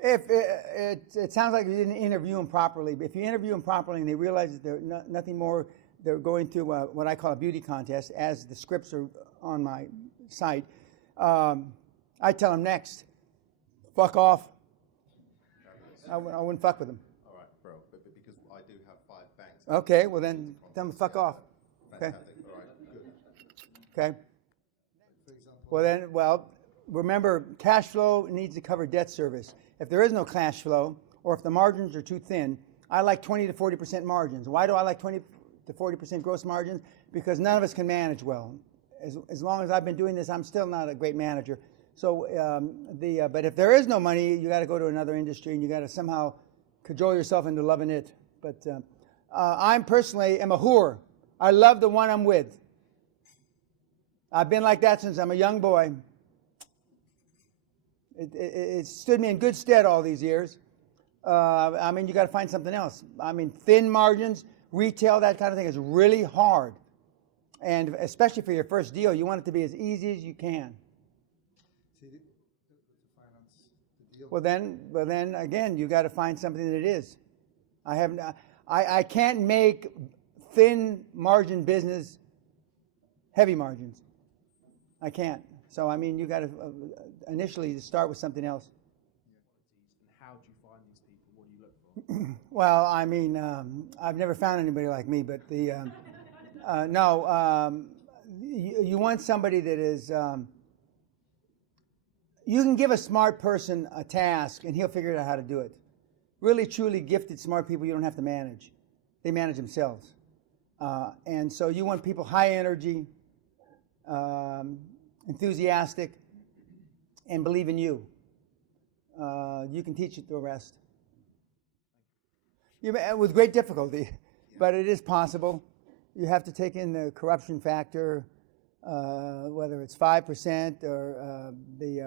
If it sounds like you didn't interview them properly, but if you interview them properly and they realize that they're nothing more, they're going through what I call a beauty contest, as the scripts are on my site, I tell them next, fuck off. I wouldn't fuck with them. All right, bro, but because I do have 5 banks. Okay, well then tell them fuck off. Okay. Fantastic. All right, good. Okay. Well, remember, cash flow needs to cover debt service. If there is no cash flow, or if the margins are too thin, I like 20 to 40% margins. Why do I like 20 to 40% gross margins? Because none of us can manage well. As long as I've been doing this, I'm still not a great manager. So, but if there is no money, you got to go to another industry, and you got to somehow cajole yourself into loving it. But I personally am a whore. I love the one I'm with. I've been like that since I'm a young boy. It stood me in good stead all these years. I mean, you got to find something else. I mean, thin margins, retail, that kind of thing is really hard. And especially for your first deal, you want it to be as easy as you can. Well then again, you got to find something that it is. I can't make thin margin business heavy margins. I can't. So I mean, you got to initially start with something else. How do you find these people? What do you look for? Well, I mean, I've never found anybody like me, but you want somebody that is. You can give a smart person a task, and he'll figure out how to do it. Really, truly gifted, smart people you don't have to manage. They manage themselves. And so you want people high energy, enthusiastic, and believe in you. You can teach it the rest. With great difficulty, but it is possible. You have to take in the corruption factor, whether it's 5% or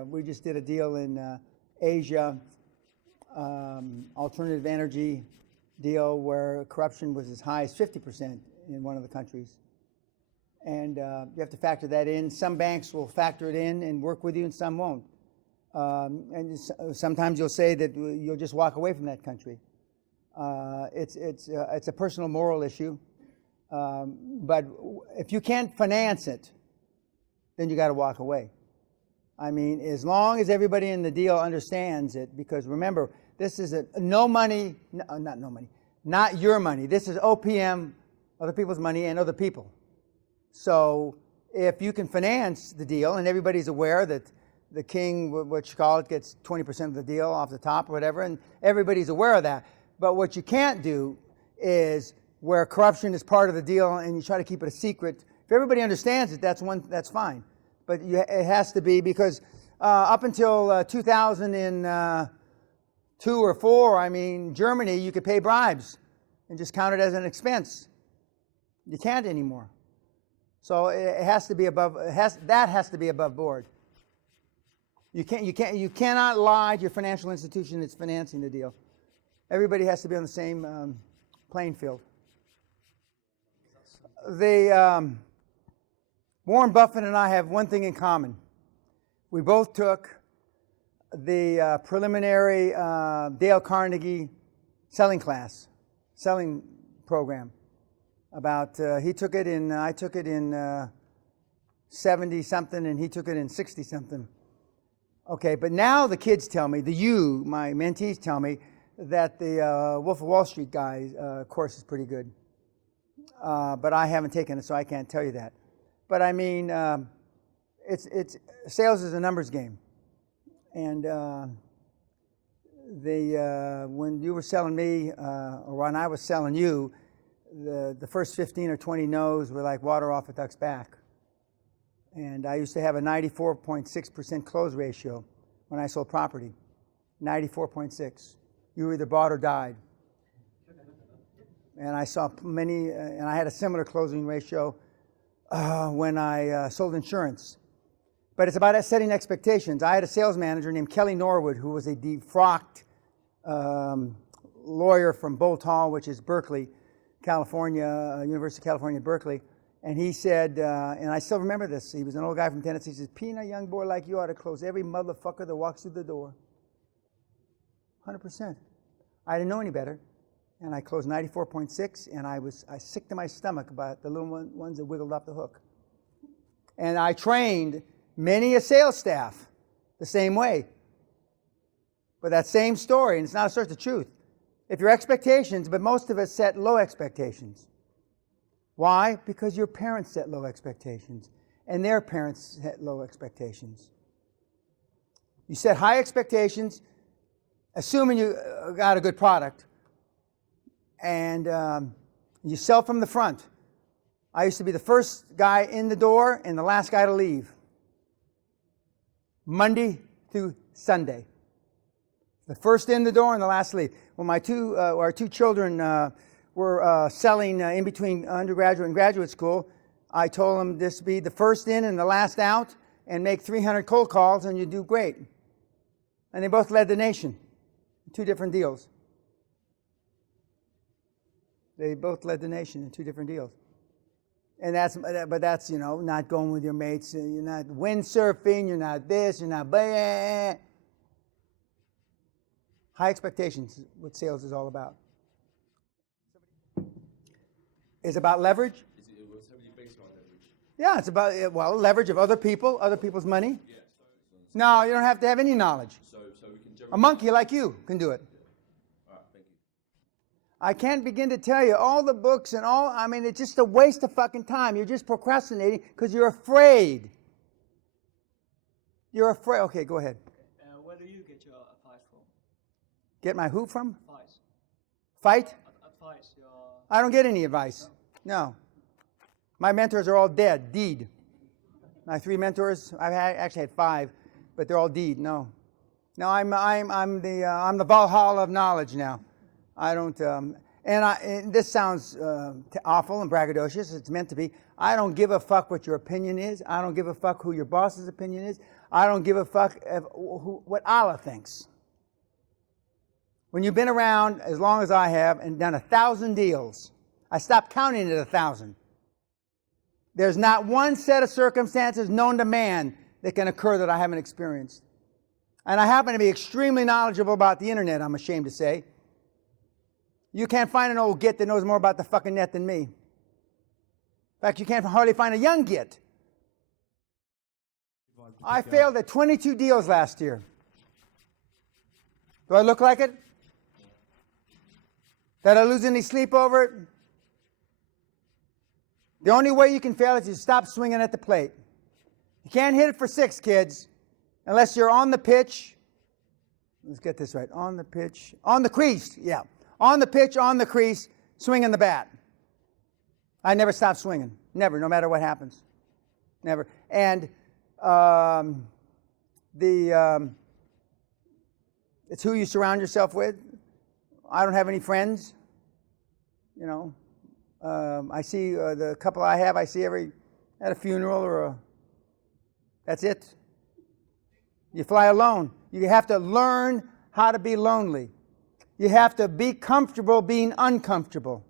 we just did a deal in Asia, alternative energy deal where corruption was as high as 50% in one of the countries. And you have to factor that in. Some banks will factor it in and work with you, and some won't. And sometimes you'll say that you'll just walk away from that country. It's a personal moral issue. But if you can't finance it, then you got to walk away. I mean, as long as everybody in the deal understands it, because remember, this is not your money. This is OPM, other people's money, and other people. So if you can finance the deal, and everybody's aware that the king, what you call it, gets 20% of the deal off the top or whatever, and everybody's aware of that. But what you can't do is where corruption is part of the deal and you try to keep it a secret. If everybody understands it, that's fine. But it has to be, because up until 2002 or 4, I mean, Germany, you could pay bribes and just count it as an expense. You can't anymore. So it has to be above. That has to be above board. You cannot lie to your financial institution that's financing the deal. Everybody has to be on the same playing field. Warren Buffett and I have one thing in common. We both took the preliminary Dale Carnegie selling program. He took it in, I took it in 70 something, and he took it in 60 something. Okay, but now the kids tell me, my mentees tell me, that the Wolf of Wall Street course is pretty good. But I haven't taken it, so I can't tell you that. But I mean, sales is a numbers game. And when you were selling me, or when I was selling you, the first 15 or 20 no's were like water off a duck's back. And I used to have a 94.6% close ratio when I sold property. 94.6. You either bought or died. And I saw many, and I had a similar closing ratio when I sold insurance. But it's about setting expectations. I had a sales manager named Kelly Norwood, who was a defrocked lawyer from Bolt Hall, which is Berkeley, California, University of California, Berkeley. And he said, and I still remember this, he was an old guy from Tennessee, he says, "Pina, young boy like you ought to close every motherfucker that walks through the door." 100%. I didn't know any better. And I closed 94.6, and I was sick to my stomach about the little ones that wiggled off the hook. And I trained many a sales staff the same way. But that same story, and it's not a search of truth. If your expectations, but most of us set low expectations. Why? Because your parents set low expectations, and their parents set low expectations. You set high expectations, assuming you got a good product, and you sell from the front. I used to be the first guy in the door and the last guy to leave. Monday through Sunday. The first in the door and the last to leave. When our two children were selling in between undergraduate and graduate school, I told them this be the first in and the last out, and make 300 cold calls and you do great. And they both led the nation. 2 different deals. They both led the nation in 2 different deals. And that's not going with your mates. You're not windsurfing. You're not this. You're not blah. High expectations is what sales is all about. It's about leverage. What's heavily based on leverage? Yeah, it's about leverage of other people's money. Yeah. No, you don't have to have any knowledge. So we can generally. A monkey like you can do it. All right, thank you. I can't begin to tell you all the books and all. I mean, it's just a waste of fucking time. You're just procrastinating because you're afraid. You're afraid. Okay, go ahead. Where do you get your advice from? Get my who from? Advice. Fight? Advice. Your. I don't get any advice. No. My mentors are all dead. Deed. My 3 mentors. Actually had 5, but they're all deed. No. No, I'm the Valhalla of knowledge now. I don't. And this sounds awful and braggadocious. It's meant to be. I don't give a fuck what your opinion is. I don't give a fuck who your boss's opinion is. I don't give a fuck what Allah thinks. When you've been around as long as I have and done 1,000 deals, I stopped counting at 1,000. There's not one set of circumstances known to man that can occur that I haven't experienced. And I happen to be extremely knowledgeable about the internet, I'm ashamed to say. You can't find an old git that knows more about the fucking net than me. In fact, you can't hardly find a young git. I failed at 22 deals last year. Do I look like it? Did I lose any sleep over it? The only way you can fail is you stop swinging at the plate. You can't hit it for 6, kids, unless you're on the pitch. Let's get this right. On the pitch. On the crease, yeah. On the pitch, on the crease, swinging the bat. I never stop swinging. Never, no matter what happens. Never. And it's who you surround yourself with. I don't have any friends. You know, I see the couple I have, I see at a funeral or that's it. You fly alone. You have to learn how to be lonely. You have to be comfortable being uncomfortable.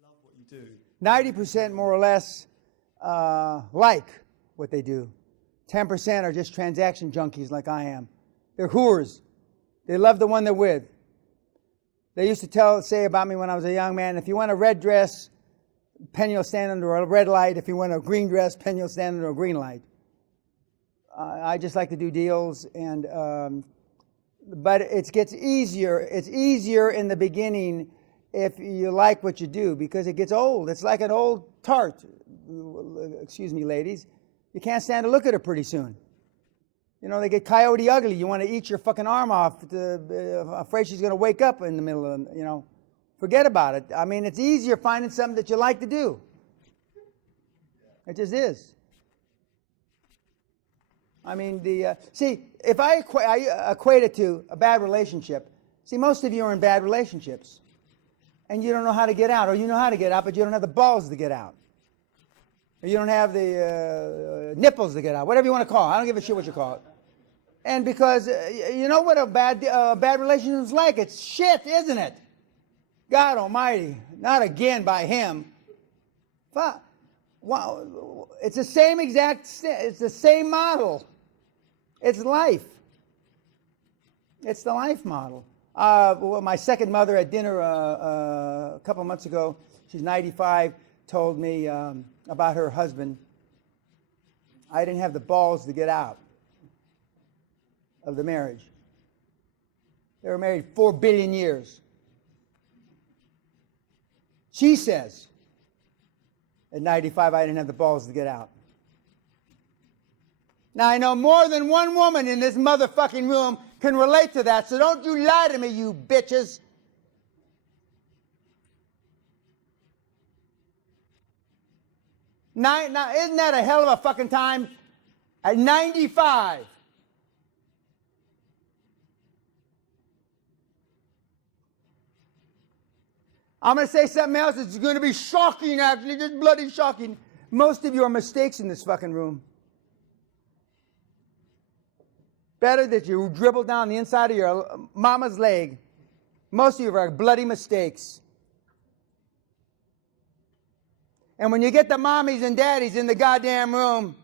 Love what you do. 90% more or less like what they do. 10% are just transaction junkies like I am. They're whores. They love the one they're with. They used to say about me when I was a young man, if you want a red dress, Penny will stand under a red light. If you want a green dress, Penny will stand under a green light. I just like to do deals, but it gets easier. It's easier in the beginning if you like what you do because it gets old. It's like an old tart. Excuse me, ladies. You can't stand to look at her pretty soon. You know, they get coyote ugly. You want to eat your fucking arm off, afraid she's going to wake up in the middle of, forget about it. I mean, it's easier finding something that you like to do. It just is. I mean, if I equate it to a bad relationship, most of you are in bad relationships. And you don't know how to get out, or you know how to get out, but you don't have the balls to get out. Or you don't have the nipples to get out, whatever you want to call it. I don't give a shit what you call it. And because, you know what a bad relationship is like? It's shit, isn't it? God almighty, not again by him. Wow, it's the same it's the same model. It's life. It's the life model. Well, my second mother at dinner a couple months ago, she's 95, told me about her husband. I didn't have the balls to get out of the marriage. They were married 4 billion years. She says, at 95, I didn't have the balls to get out. Now, I know more than one woman in this motherfucking room can relate to that, so don't you lie to me, you bitches. Now, isn't that a hell of a fucking time? At 95. I'm going to say something else. It's going to be shocking, actually, just bloody shocking. Most of you are mistakes in this fucking room. Better that you dribble down the inside of your mama's leg. Most of you are bloody mistakes. And when you get the mommies and daddies in the goddamn room,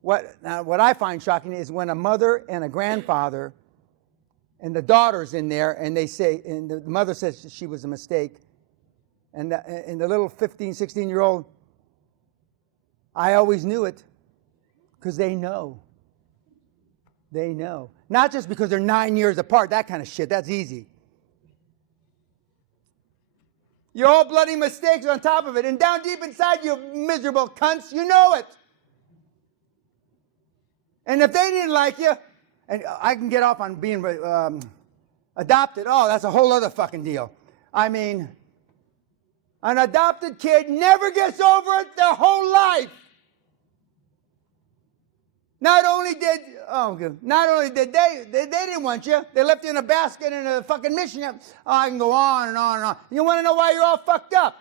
what I find shocking is when a mother and a grandfather and the daughter's in there and they say, and the mother says she was a mistake, and the little 15, 16-year-old, I always knew it, because they know. They know. Not just because they're 9 years apart, that kind of shit, that's easy. You're all bloody mistakes on top of it, and down deep inside, you miserable cunts, you know it. And if they didn't like you, and I can get off on being adopted, oh, that's a whole other fucking deal. I mean, an adopted kid never gets over it their whole life. Not only did they didn't want you, they left you in a basket in a fucking mission. Oh, I can go on and on and on. You want to know why you're all fucked up?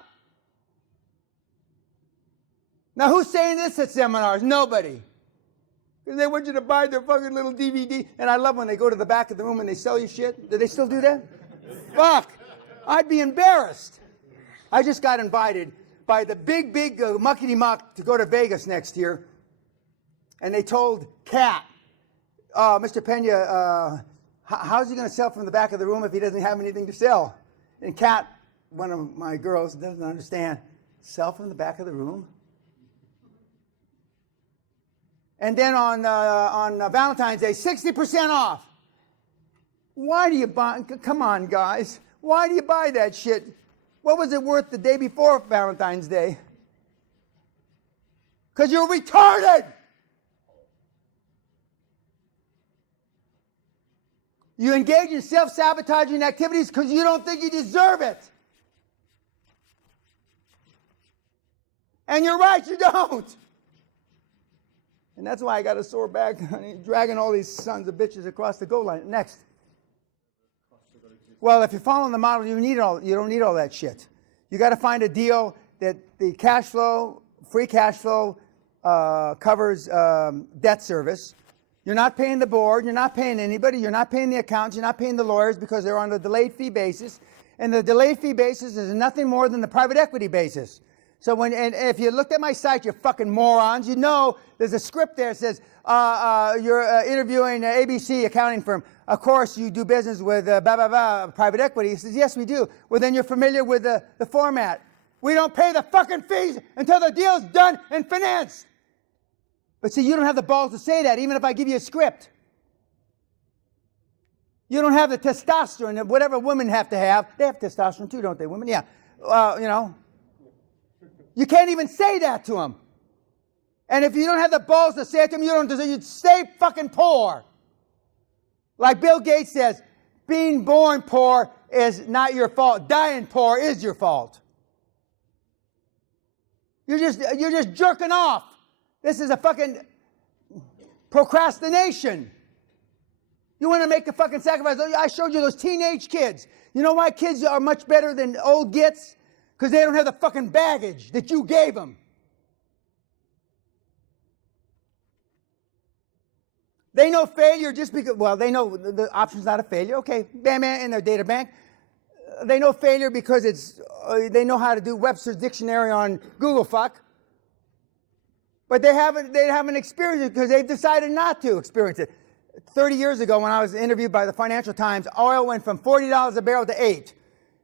Now, who's saying this at seminars? Nobody. Because they want you to buy their fucking little DVD. And I love when they go to the back of the room and they sell you shit. Do they still do that? Fuck. I'd be embarrassed. I just got invited by the big muckety-muck to go to Vegas next year. And they told Kat, Mr. Pena, how's he going to sell from the back of the room if he doesn't have anything to sell? And Kat, one of my girls, doesn't understand. Sell from the back of the room? And then on Valentine's Day, 60% off. Why do you buy? Come on, guys. Why do you buy that shit? What was it worth the day before Valentine's Day? Because you're retarded. You engage in self-sabotaging activities because you don't think you deserve it. And you're right, you don't. And that's why I got a sore back, dragging all these sons of bitches across the goal line. Next. Well, if you're following the model, you don't need all that shit. You got to find a deal that the cash flow, free cash flow, covers debt service. You're not paying the board. You're not paying anybody. You're not paying the accountants. You're not paying the lawyers because they're on a delayed fee basis. And the delayed fee basis is nothing more than the private equity basis. So and if you looked at my site, you fucking morons, you know there's a script there that says you're interviewing ABC accounting firm. Of course, you do business with private equity. He says, yes, we do. Well, then you're familiar with the format. We don't pay the fucking fees until the deal's done and financed. But see, you don't have the balls to say that, even if I give you a script. You don't have the testosterone that whatever women have to have. They have testosterone too, don't they, women? Yeah. You know. You can't even say that to them. And if you don't have the balls to say it to them, you don't deserve. You'd stay fucking poor. Like Bill Gates says, being born poor is not your fault. Dying poor is your fault. You're just jerking off. This is a fucking procrastination. You want to make a fucking sacrifice. I showed you those teenage kids. You know why kids are much better than old gits? Because they don't have the fucking baggage that you gave them. They know failure just because, well, they know the option's not a failure. Okay, bam, in their data bank. They know failure because they know how to do Webster's dictionary on Google fuck. But they haven't experienced it because they've decided not to experience it. 30 years ago when I was interviewed by the Financial Times, oil went from $40 a barrel to $8.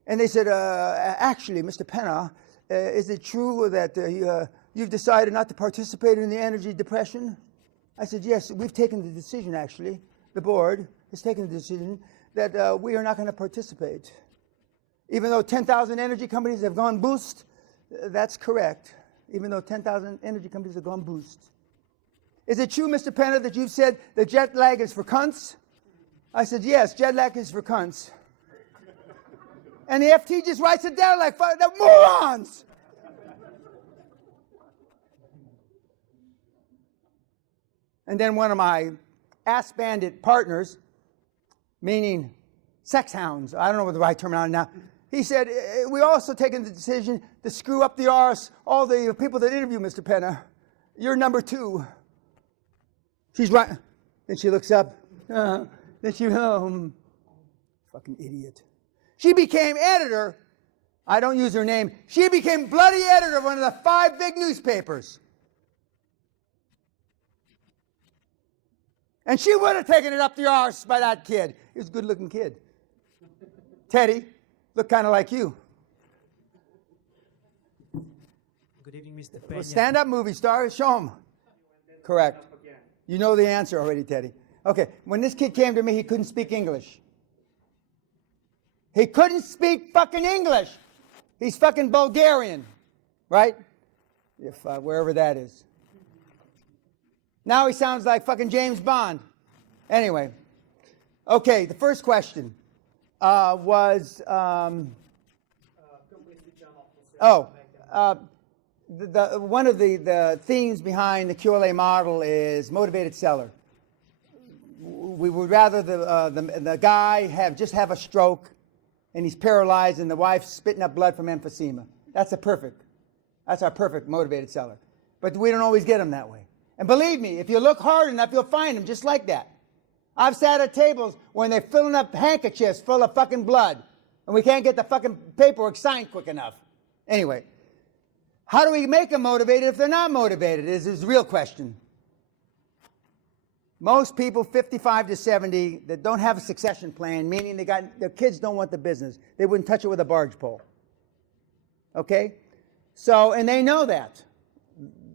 And they said, actually, Mr. Penna, is it true that you've decided not to participate in the energy depression? I said, yes, we've taken the decision, actually. The board has taken the decision that we are not going to participate. Even though 10,000 energy companies have gone boost, that's correct. Even though 10,000 energy companies have gone boost. Is it true, Mr. Penna, that you've said that jet lag is for cunts? I said, yes, jet lag is for cunts. And the FT just writes it down like, they're morons! And then one of my ass bandit partners, meaning sex hounds, I don't know what the right terminology now, he said, we also taken the decision to screw up the arse, all the people that interview Mr. Penna. You're number 2. She's right. Then she looks up. Then she, fucking idiot. She became editor. I don't use her name. She became bloody editor of one of the 5 big newspapers. And she would have taken it up the arse by that kid. He was a good-looking kid. Teddy, looked kind of like you. Good evening, Mr. Well, Peña. stand-up movie star, show him. Correct. You know the answer already, Teddy. Okay, when this kid came to me, he couldn't speak English. He couldn't speak fucking English. He's fucking Bulgarian, right? If wherever that is. Now he sounds like fucking James Bond. Anyway, okay, the first question was, one of the themes behind the QLA model is motivated seller. We would rather the guy have a stroke and he's paralyzed and the wife's spitting up blood from emphysema. That's our perfect motivated seller. But we don't always get them that way. And believe me, if you look hard enough, you'll find them just like that. I've sat at tables when they're filling up handkerchiefs full of fucking blood and we can't get the fucking paperwork signed quick enough. Anyway, how do we make them motivated if they're not motivated is the real question. Most people 55 to 70 that don't have a succession plan, meaning their kids don't want the business. They wouldn't touch it with a barge pole. Okay? So, and they know that,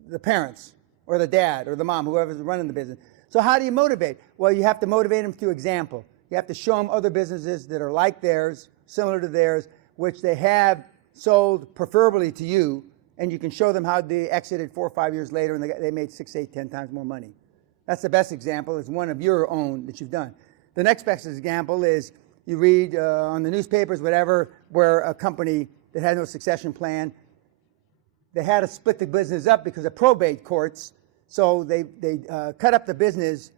the parents or the dad or the mom, whoever's running the business. So how do you motivate? Well, you have to motivate them through example. You have to show them other businesses that are like theirs, similar to theirs, which they have sold preferably to you, and you can show them how they exited 4 or 5 years later and they made 6, 8, 10 times more money. That's the best example. It's one of your own that you've done. The next best example is you read on the newspapers, whatever, where a company that had no succession plan, they had to split the business up because of probate courts. So they cut up the business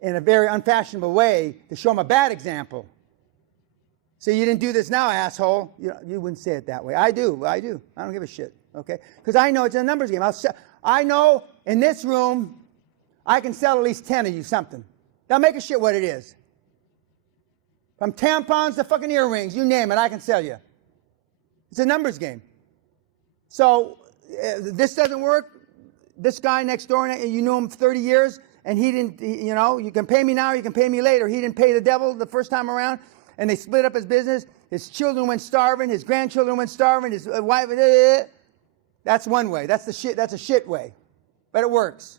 in a very unfashionable way to show them a bad example. So you didn't do this now, asshole. You wouldn't say it that way. I do. I don't give a shit, okay? Because I know it's a numbers game. I know in this room, I can sell at least 10 of you something. Now make a shit what it is. From tampons to fucking earrings, you name it, I can sell you. It's a numbers game. So this doesn't work. This guy next door, you knew him 30 years, and he didn't, you can pay me now, you can pay me later. He didn't pay the devil the first time around, and they split up his business. His children went starving, his grandchildren went starving, his wife, that's one way. That's a shit way. But it works.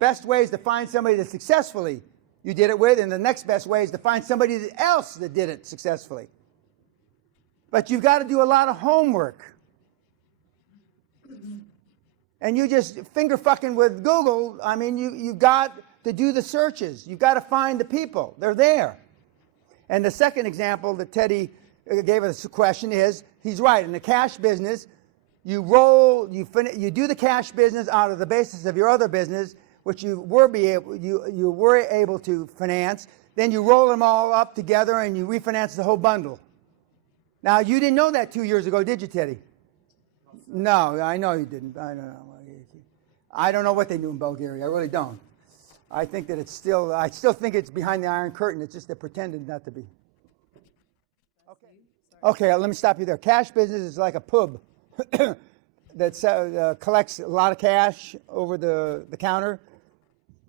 Best way is to find somebody that successfully you did it with, and the next best way is to find somebody else that did it successfully. But you've got to do a lot of homework. And you just finger fucking with Google, I mean, you've got to do the searches. You've got to find the people. They're there. And the second example that Teddy gave us a question is, he's right, in the cash business, you do the cash business out of the basis of your other business, which you were able to finance. Then you roll them all up together and you refinance the whole bundle. Now, you didn't know that 2 years ago, did you, Teddy? No, I know you didn't. I don't know what they do in Bulgaria. I really don't. I think that I still think it's behind the Iron Curtain. It's just they pretended not to be. Okay, let me stop you there. Cash business is like a pub that collects a lot of cash over the counter.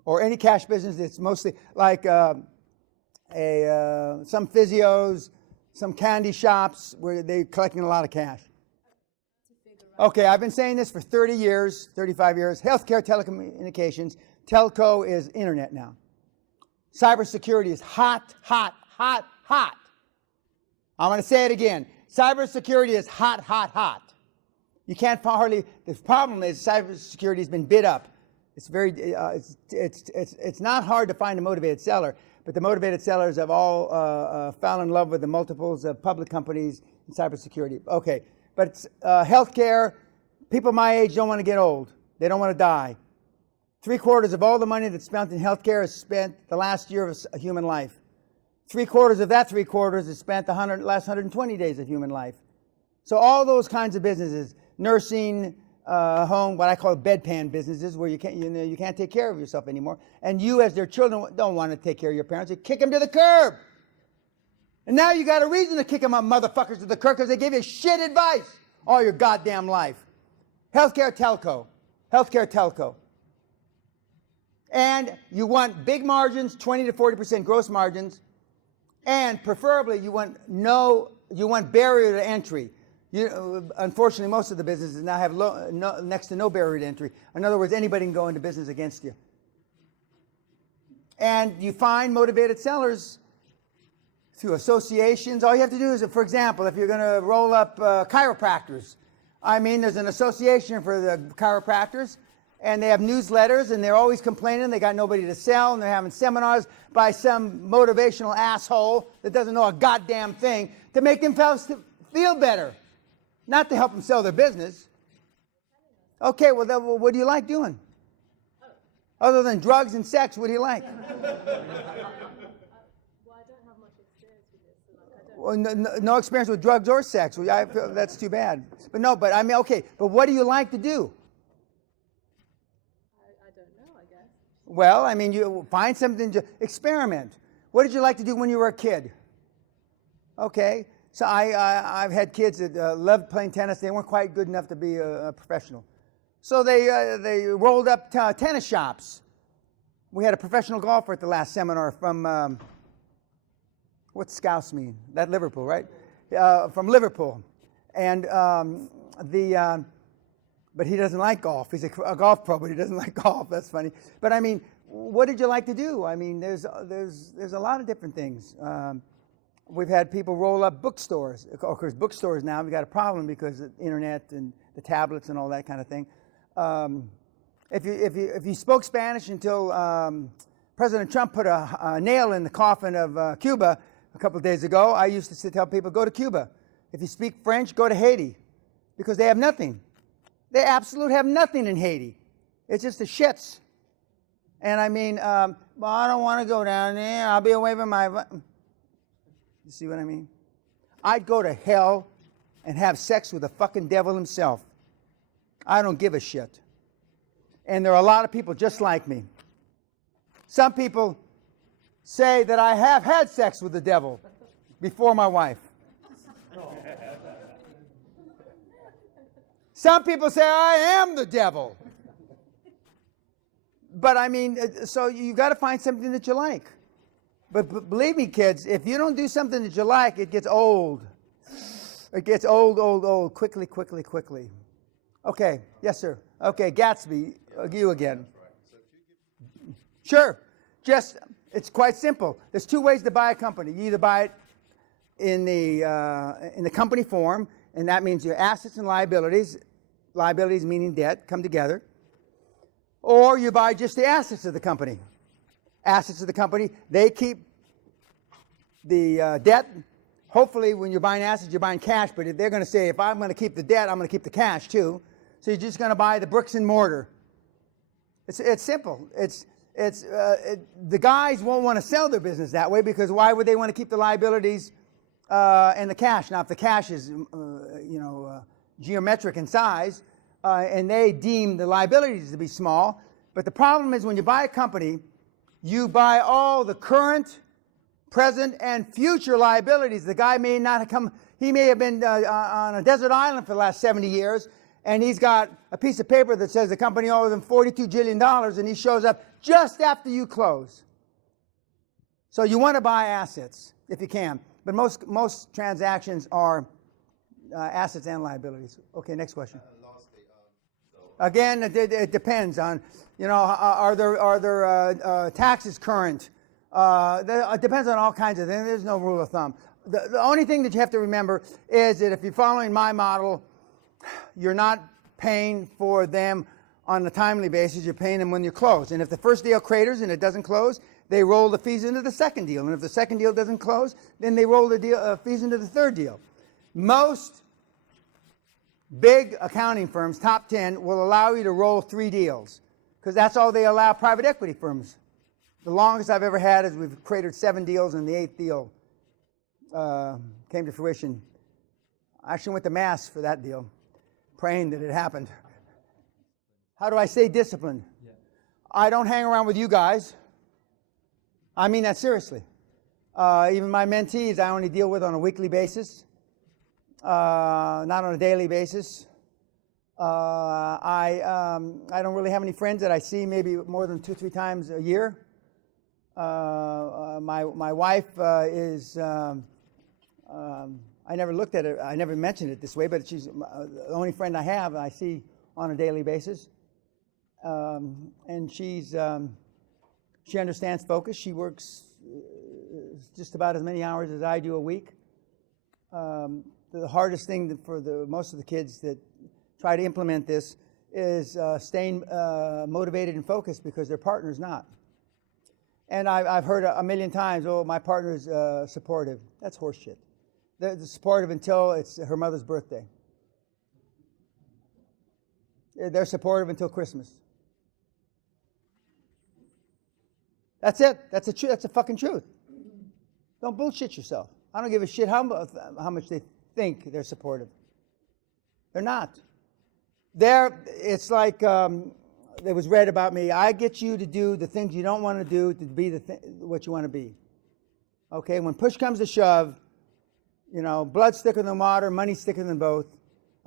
or any cash business. It's mostly like some physios, some candy shops where they're collecting a lot of cash. Okay, I've been saying this for 30 years, 35 years. Healthcare, telecommunications, telco is internet now. Cybersecurity is hot, hot, hot, hot. I'm going to say it again. Cybersecurity is hot, hot, hot. You can't hardly. The problem is cybersecurity has been bid up. It's very. It's not hard to find a motivated seller, but the motivated sellers have all fallen in love with the multiples of public companies in cybersecurity. Okay, but it's, healthcare. People my age don't want to get old. They don't want to die. 3/4 of all the money that's spent in healthcare is spent the last year of a human life. 3/4 of that 3/4 is spent the last 120 days of human life. So all those kinds of businesses, nursing, home, what I call bedpan businesses, where you can't take care of yourself anymore, and you as their children don't want to take care of your parents, you kick them to the curb. And now you got a reason to kick them up, motherfuckers, to the curb, because they gave you shit advice all your goddamn life. Healthcare telco. Healthcare telco. And you want big margins, 20 to 40% gross margins, and preferably you want barrier to entry. Unfortunately, most of the businesses now have next to no barrier to entry. In other words, anybody can go into business against you. And you find motivated sellers through associations. All you have to do is, for example, if you're going to roll up chiropractors, there's an association for the chiropractors, and they have newsletters, and they're always complaining they got nobody to sell, and they're having seminars by some motivational asshole that doesn't know a goddamn thing to make themselves feel better, not to help them sell their business. Okay, well, then, what do you like doing? Other than drugs and sex, what do you like? Well, I don't have much experience with this. So I don't. Well, no experience with drugs or sex. Well, I feel that's too bad. Okay, but what do you like to do? I don't know, I guess. Well, you find something to experiment. What did you like to do when you were a kid? Okay, so I've had kids that loved playing tennis. They weren't quite good enough to be a professional. So they rolled up tennis shops. We had a professional golfer at the last seminar from, what's Scouse mean? That Liverpool, right? From Liverpool. And but he doesn't like golf. He's a golf pro, but he doesn't like golf. That's funny. But what did you like to do? There's a lot of different things. We've had people roll up bookstores. Of course, bookstores now, we've got a problem because of the internet and the tablets and all that kind of thing. If you spoke Spanish until President Trump put a nail in the coffin of Cuba a couple of days ago, I used to tell people, go to Cuba. If you speak French, go to Haiti, because they have nothing. They absolutely have nothing in Haiti. It's just the shits. And well, I don't want to go down there. I'll be away from my... You see what I mean? I'd go to hell and have sex with the fucking devil himself. I don't give a shit. And there are a lot of people just like me. Some people say that I have had sex with the devil before my wife. Some people say I am the devil. But so you got to find something that you like. But believe me, kids, if you don't do something that you like, it gets old. It gets old, quickly. Okay, yes, sir. Okay, Gatsby, you again. Sure. It's quite simple. There's two ways to buy a company. You either buy it in the company form, and that means your assets and liabilities meaning debt, come together. Or you buy just the assets of the company. Assets of the company, they keep the debt. Hopefully, when you're buying assets, you're buying cash, but if they're going to say, if I'm going to keep the debt, I'm going to keep the cash too. So you're just going to buy the bricks and mortar. It's simple. The guys won't want to sell their business that way, because why would they want to keep the liabilities and the cash? Now, if the cash is, geometric in size, and they deem the liabilities to be small, but the problem is when you buy a company, you buy all the current, present, and future liabilities. The guy may not have he may have been on a desert island for the last 70 years, and he's got a piece of paper that says the company owes him $42 jillion, and he shows up just after you close. So you want to buy assets if you can, but most transactions are assets and liabilities. Okay, next question. And lastly, Again, it depends on, are there taxes current? It depends on all kinds of things. There's no rule of thumb. The only thing that you have to remember is that if you're following my model, you're not paying for them on a timely basis. You're paying them when you close. And if the first deal craters and it doesn't close, they roll the fees into the second deal. And if the second deal doesn't close, then they roll the fees into the third deal. Most big accounting firms, top 10, will allow you to roll 3 deals because that's all they allow private equity firms. The longest I've ever had is we've cratered 7 deals and the 8th deal came to fruition. I actually went to mass for that deal, praying that it happened. How do I stay disciplined? I don't hang around with you guys. I mean that seriously. Even my mentees I only deal with on a weekly basis, not on a daily basis. I don't really have any friends that I see maybe more than 2-3 times a year. My wife is, I never looked at it, I never mentioned it this way, but she's the only friend I have I see on a daily basis. And she understands focus. She works just about as many hours as I do a week. The hardest thing for most of the kids that try to implement this is staying motivated and focused because their partner's not. And I've heard a million times, oh, my partner's supportive. That's horseshit. They're supportive until it's her mother's birthday. They're supportive until Christmas. That's it. That's the fucking truth. Don't bullshit yourself. I don't give a shit how much they think they're supportive. They're not. It's like it was read about me. I get you to do the things you don't want to do to be what you want to be. Okay, when push comes to shove, blood's thicker than water, money's thicker than both.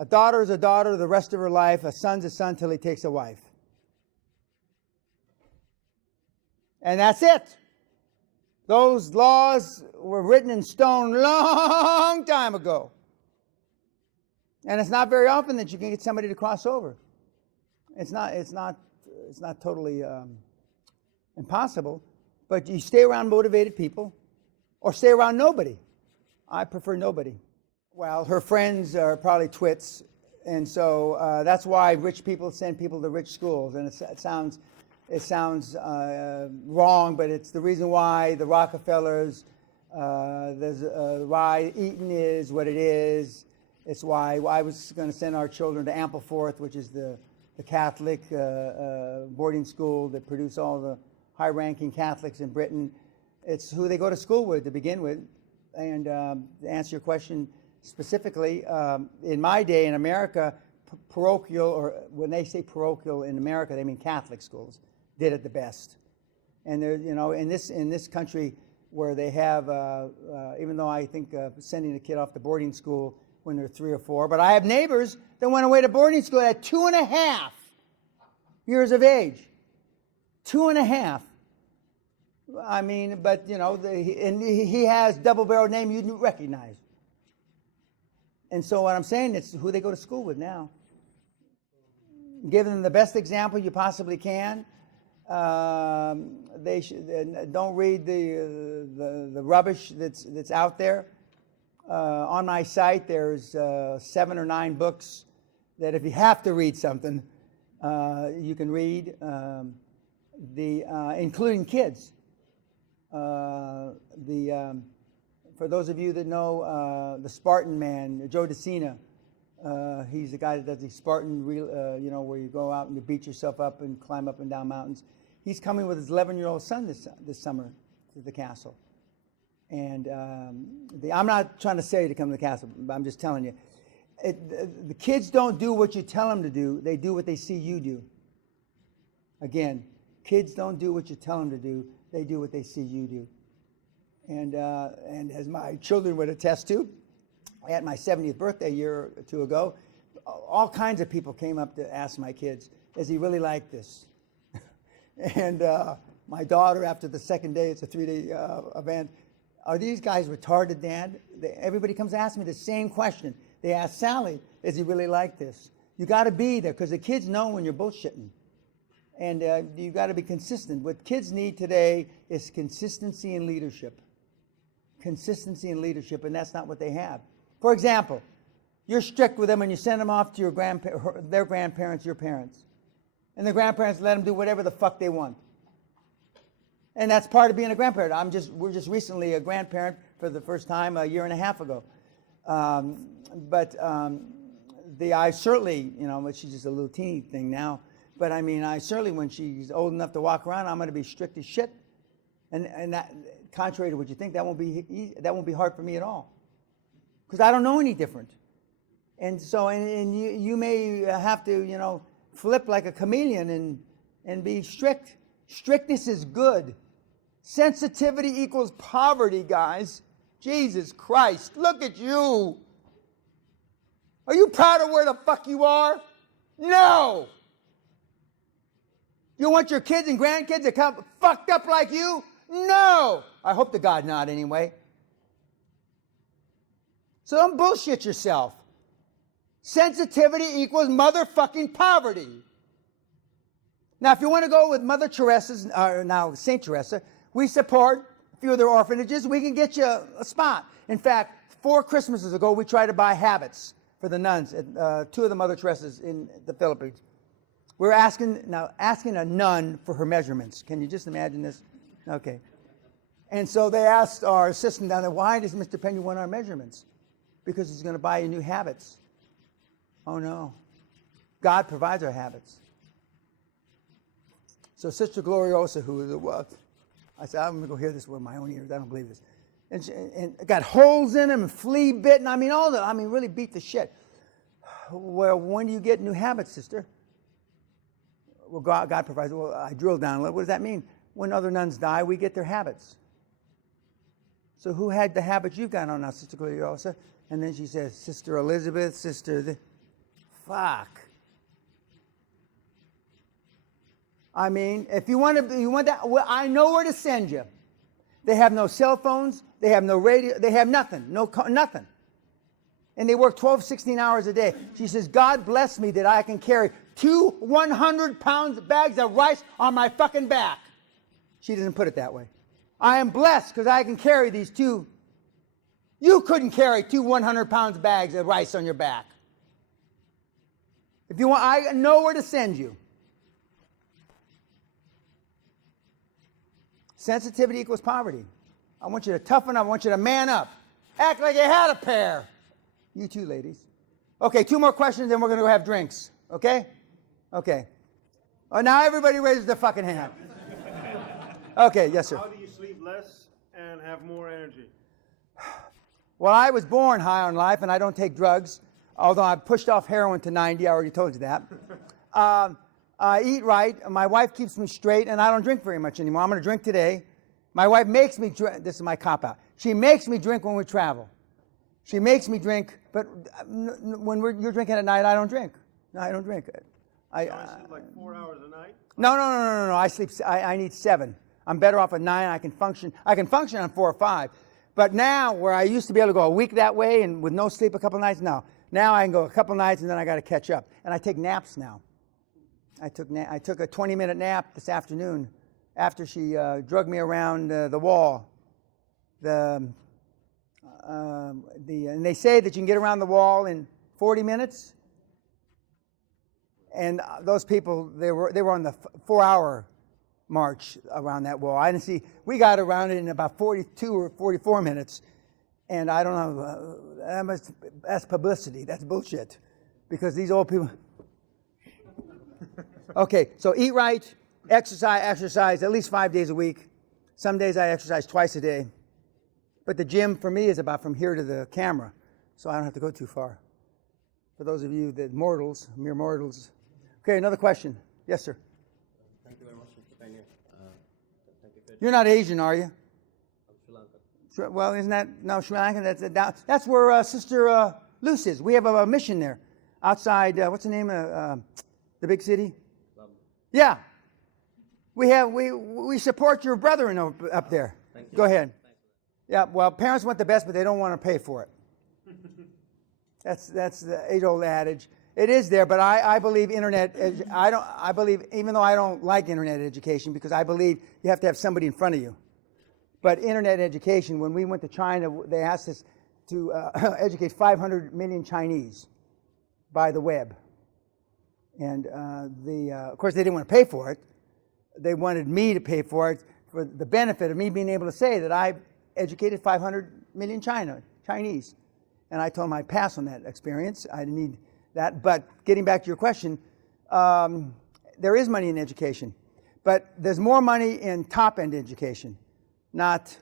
A daughter is a daughter the rest of her life. A son's a son till he takes a wife. And that's it. Those laws were written in stone long time ago. And it's not very often that you can get somebody to cross over. It's not totally impossible, but you stay around motivated people or stay around nobody. I prefer nobody. Well, her friends are probably twits, and so that's why rich people send people to rich schools. And it sounds wrong, but it's the reason why the Rockefellers, why Eton is what it is. It's why I was going to send our children to Ampleforth, which is the Catholic boarding school that produce all the high-ranking Catholics in Britain. It's who they go to school with to begin with. And to answer your question specifically, in my day in America, parochial, or when they say parochial in America, they mean Catholic schools, did it the best. And there, in this country where they have, even though I think sending a kid off to boarding school when they're 3 or 4, but I have neighbors that went away to boarding school at 2.5 years of age. 2.5. I mean, but and he has double-barreled name you'd recognize. And so what I'm saying is who they go to school with now. Give them the best example you possibly can. They don't read the rubbish that's out there. On my site, there's 7 or 9 books that if you have to read something, you can read, including kids. For those of you that know the Spartan Man, Joe DeCina, he's the guy that does the Spartan, where you go out and you beat yourself up and climb up and down mountains. He's coming with his 11-year-old son this summer to the castle. And I'm not trying to say to come to the castle, but I'm just telling you. The kids don't do what you tell them to do. They do what they see you do. Again, kids don't do what you tell them to do. They do what they see you do. And as my children would attest to, at my 70th birthday a year or 2 ago, all kinds of people came up to ask my kids, is he really like this? And my daughter, after the second day, it's a 3-day event, are these guys retarded, Dad? Everybody comes to ask me the same question. They ask Sally, is he really like this? You got to be there because the kids know when you're bullshitting. And you got to be consistent. What kids need today is consistency in leadership. Consistency in leadership, and that's not what they have. For example, you're strict with them and you send them off to your their grandparents, your parents. And the grandparents let them do whatever the fuck they want. And that's part of being a grandparent. We're just recently a grandparent for the first time a year and a half ago. I certainly, she's just a little teeny thing now. But I mean, I certainly, when she's old enough to walk around, I'm going to be strict as shit. And that, contrary to what you think, that won't be easy, that won't be hard for me at all, because I don't know any different. And so, and you may have to, flip like a chameleon and be strict. Strictness is good. Sensitivity equals poverty, guys. Jesus Christ, look at you. Are you proud of where the fuck you are? No. You want your kids and grandkids to come fucked up like you? No. I hope to God not, anyway. So don't bullshit yourself. Sensitivity equals motherfucking poverty. Now, if you want to go with Mother Teresa's, now St. Teresa, we support a few of their orphanages. We can get you a spot. In fact, 4 Christmases ago, we tried to buy habits for the nuns at 2 of the Mother Teresas in the Philippines. We're asking a nun for her measurements. Can you just imagine this? Okay. And so they asked our assistant down there, why does Mr. Pena want our measurements? Because he's going to buy you new habits. Oh, no. God provides our habits. So Sister Gloriosa, who was, I said, I'm going to go hear this with my own ears. I don't believe this. And got holes in them and flea bitten. Really beat the shit. Well, when do you get new habits, sister? Well, God provides. Well, I drilled down a little. What does that mean? When other nuns die, we get their habits. So who had the habits you've got on now, Sister Gloriosa? And then she says, Sister Elizabeth, fuck. I mean, if you want that, well, I know where to send you. They have no cell phones. They have no radio. They have nothing. Nothing. And they work 12, 16 hours a day. She says, God bless me that I can carry 2 100-pound bags of rice on my fucking back. She doesn't put it that way. I am blessed because I can carry these 2. You couldn't carry 2 100-pound bags of rice on your back. If you want, I know where to send you. Sensitivity equals poverty. I want you to toughen up. I want you to man up. Act like you had a pair. You too, ladies. Okay, 2 more questions, then we're going to go have drinks. Okay? Okay. Oh, now everybody raises their fucking hand. Okay, yes, sir. How do you sleep less and have more energy? Well, I was born high on life, and I don't take drugs, although I pushed off heroin to 90. I already told you that. I eat right. My wife keeps me straight, and I don't drink very much anymore. I'm going to drink today. My wife makes me drink. This is my cop-out. She makes me drink when we travel. She makes me drink, but when you're drinking at night, I don't drink. No, I don't drink. I sleep like 4 hours a night? No. I need 7. I'm better off at 9. I can function on 4 or 5. But now, where I used to be able to go a week that way and with no sleep a couple nights, no. Now I can go a couple nights and then I got to catch up. And I take naps now. I took a 20-minute nap this afternoon after she drug me around the wall. And they say that you can get around the wall in 40 minutes. And those people, they were on the 4-hour march around that wall. I didn't see. We got around it in about 42 or 44 minutes. And I don't know. That's publicity. That's bullshit. Because these old people. Okay, so eat right, exercise at least 5 days a week. Some days I exercise twice a day. But the gym for me is about from here to the camera, so I don't have to go too far. For those of you that mere mortals. Okay, another question. Yes, sir. Thank you very much, Mr. Pena. Thank you for You're not Asian, are you? Sri Lanka. Well, isn't that, no, Sri Lanka, that's where Sister Luce is. We have a mission there. outside, what's the name of the big city? Yeah. We support your brethren up there. Go ahead. Yeah, well, parents want the best, but they don't want to pay for it. That's the age-old adage. It is there, but I believe I believe, even though I don't like internet education, because I believe you have to have somebody in front of you. But internet education, when we went to China, they asked us to educate 500 million Chinese by the web. And of course, they didn't want to pay for it. They wanted me to pay for it for the benefit of me being able to say that I educated 500 million Chinese. And I told them I'd pass on that experience. I didn't need that. But getting back to your question, there is money in education. But there's more money in top-end education, not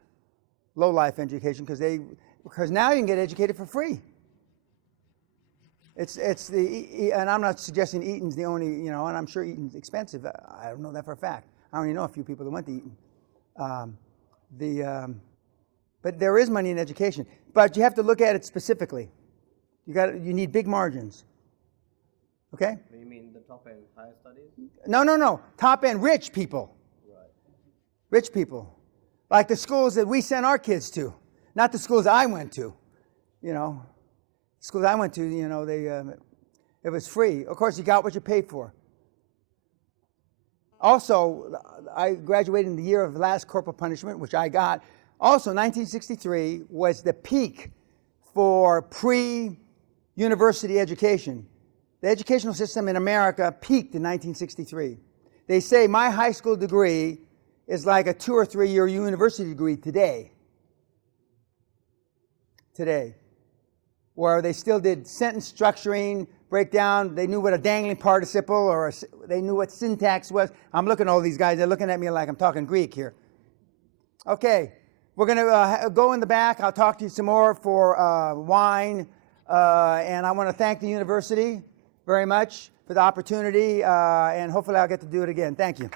low-life education, because now you can get educated for free. And I'm not suggesting Eton's the only, and I'm sure Eton's expensive. I don't know that for a fact. I only know a few people that went to Eton. But there is money in education. But you have to look at it specifically. You need big margins. Okay? You mean the top end higher studies? No. Top end rich people. Right. Rich people. Like the schools that we sent our kids to. Not the schools I went to. Schools I went to, it was free. Of course, you got what you paid for. Also, I graduated in the year of last corporal punishment, which I got. Also, 1963 was the peak for pre-university education. The educational system in America peaked in 1963. They say my high school degree is like a 2 or 3 year university degree today. Where they still did sentence structuring, breakdown. They knew what a dangling participle or they knew what syntax was. I'm looking at all these guys. They're looking at me like I'm talking Greek here. Okay, we're going to go in the back. I'll talk to you some more for wine. And I want to thank the university very much for the opportunity. And hopefully I'll get to do it again. Thank you.